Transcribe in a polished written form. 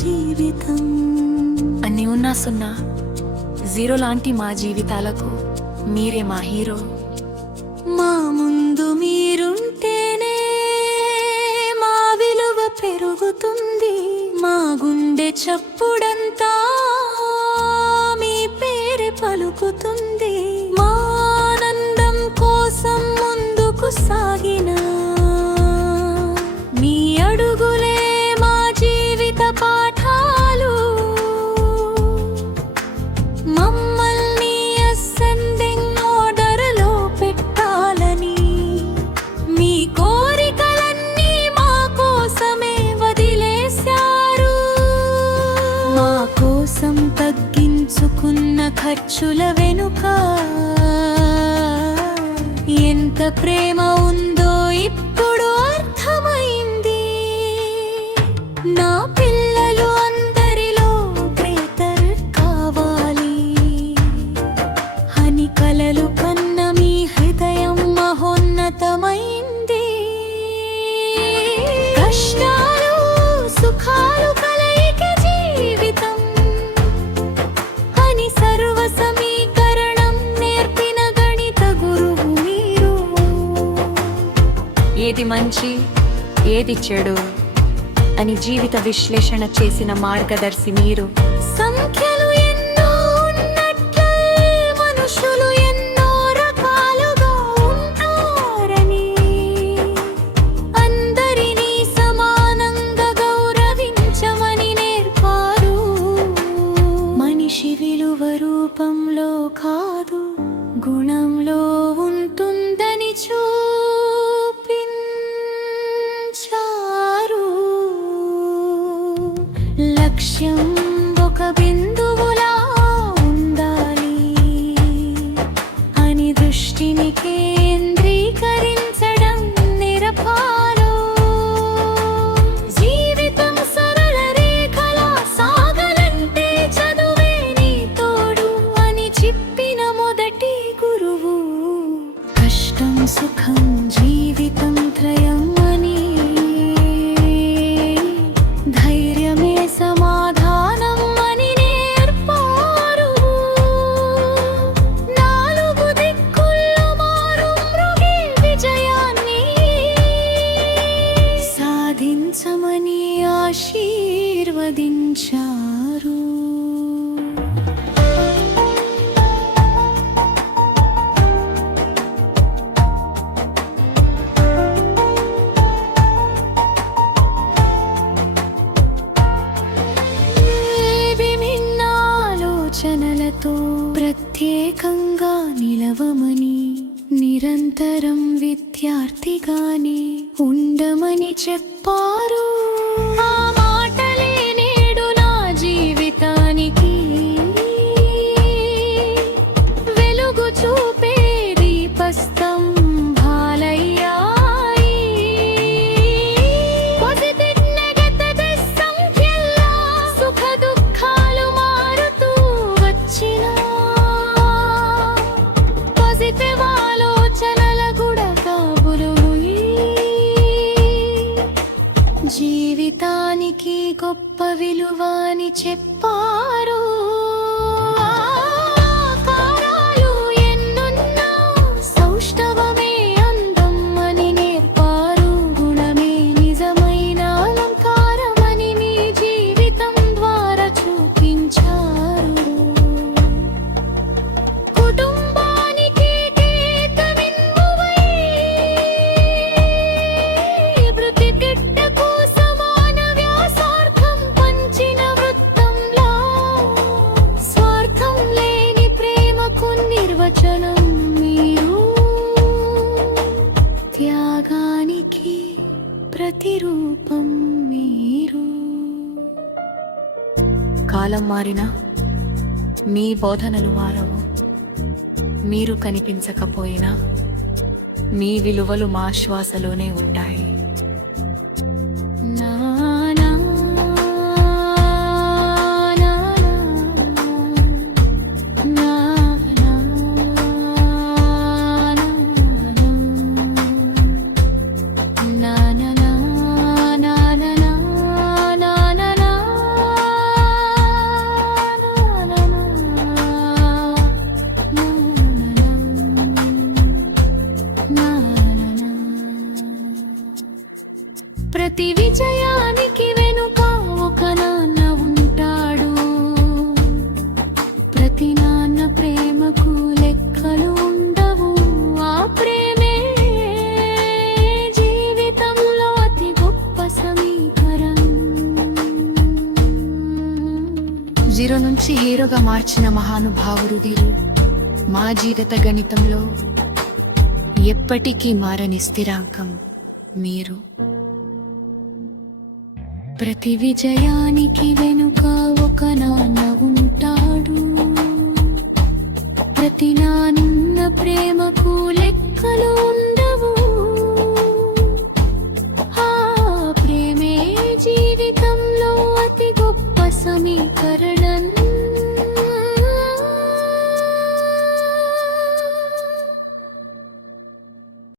జీవితం. అన్ని ఉన్నా సున్నా జీరో లాంటి మా జీవితాలకు మీరే మా హీరో. మా ముందు మీరుంటేనే మా విలువ పెరుగుతుంది. మా గుండె చప్పుడంతా మీ పేరు పలుకుతుంది. మా ఆనందం కోసం ముందుకు సాగిన మీ అడుగులే మా జీవిత పాఠాలు. మమ్మల్ని అసెండింగ్ ఆర్డర్లో పెట్టాలని మీ కోరికలన్నీ మా కోసమే వదిలేశారు. మా కోసం తగ్గించుకున్న ఖర్చుల వెనుక ఎంత ప్రేమ ఉందో ఇప్పుడు అర్థమైంది. నా పిల్లలు అందరిలో గ్రేటర్ కావాలి అని కలలు కన్న మీ హృదయం మహోన్నతమైంది. కష్టాలు సుఖాలు కలయిక జీవితం అని సర్వ సమీకరణం నేర్పిన గణిత గురువు మీరు. ఏది మంచి ఏది చెడు అని జీవిత విశ్లేషణ చేసిన మార్గదర్శి మీరు. సంఖ్యలు ఎన్నో ఉన్నట్లే మనుషులు ఎన్నో రకాలుగా ఉంటారని అందరినీ సమానంగా గౌరవించమని నేర్పారు. మనిషి విలువ రూపంలో కాదు గుణంలో ఉంటుందని చూపించారు. లక్ష్యం ఒక బిందువులా ఉండాలి అని దృష్టిని కేంద్రీకరించడం నిరపాలు. జీవితం సరళ రేఖలా సాగాలంటే చదువే నీ తోడు అని చెప్పిన మొదటి గురువు. కష్టం సుఖం జీవితం త్రయం అని ధైర్యమే సమాధానం అని నేర్పారు. నాలుగు దిక్కుల్లో మారు మృగే విజయాన్ని సాధించమని ఆశీర్వదించారు. విభిన్న ఆలోచనలతో ప్రత్యేకంగా నిలవమని నిరంతరం విద్యార్థిగానే ఉండమని చెప్పారు. ఆ మాటలే నేడు నా జీవితానికి వెలుగు చూపే దీపస్తంభాలయ్యాయి. పాజిటివ్ నెగటివ్ సంఖ్యల్లా సుఖ దుఃఖాలు మారుతూ వచ్చిన పాజిటివ్ ఆలోచనల గుడకాబులు జీవితానికి గొప్ప విలువ అని చెప్పారు. ఆకారాలు ఎన్నున్నా సౌష్ఠవమే అందం అని నేర్పారు. గుణమే నిజమైన అలంకారమని మీ జీవితం ద్వారా చూపించారు. కుటుంబానికి కేతమిన్నువై బ్రతికెట్టకు సమాన వ్యాసార్థం పంచిన వృత్తంలా స్వార్థం లేని ప్రేమకు నిర్వచనం మీరు. త్యాగానికి ప్రతిరూపం మీరు. కాలం మారినా మీ బోధనలు మారవు. మీరు కనిపించకపోయినా మీ విలువలు మా శ్వాసలోనే ఉంటాయి. నా నా నా నా నా నా నా నా నా నా నా నా నా జీరో నుంచి హీరోగా మార్చిన మహానుభావుడు వీరు. మా జీవిత గణితంలో ఎప్పటికీ మారని స్థిరాంకం మీరు. ప్రతి విజయానికి వెనుక ఒక నాన్న ఉంటాడు, ప్రతి నాన్న ప్రేమకు లెక్కలు ఉండ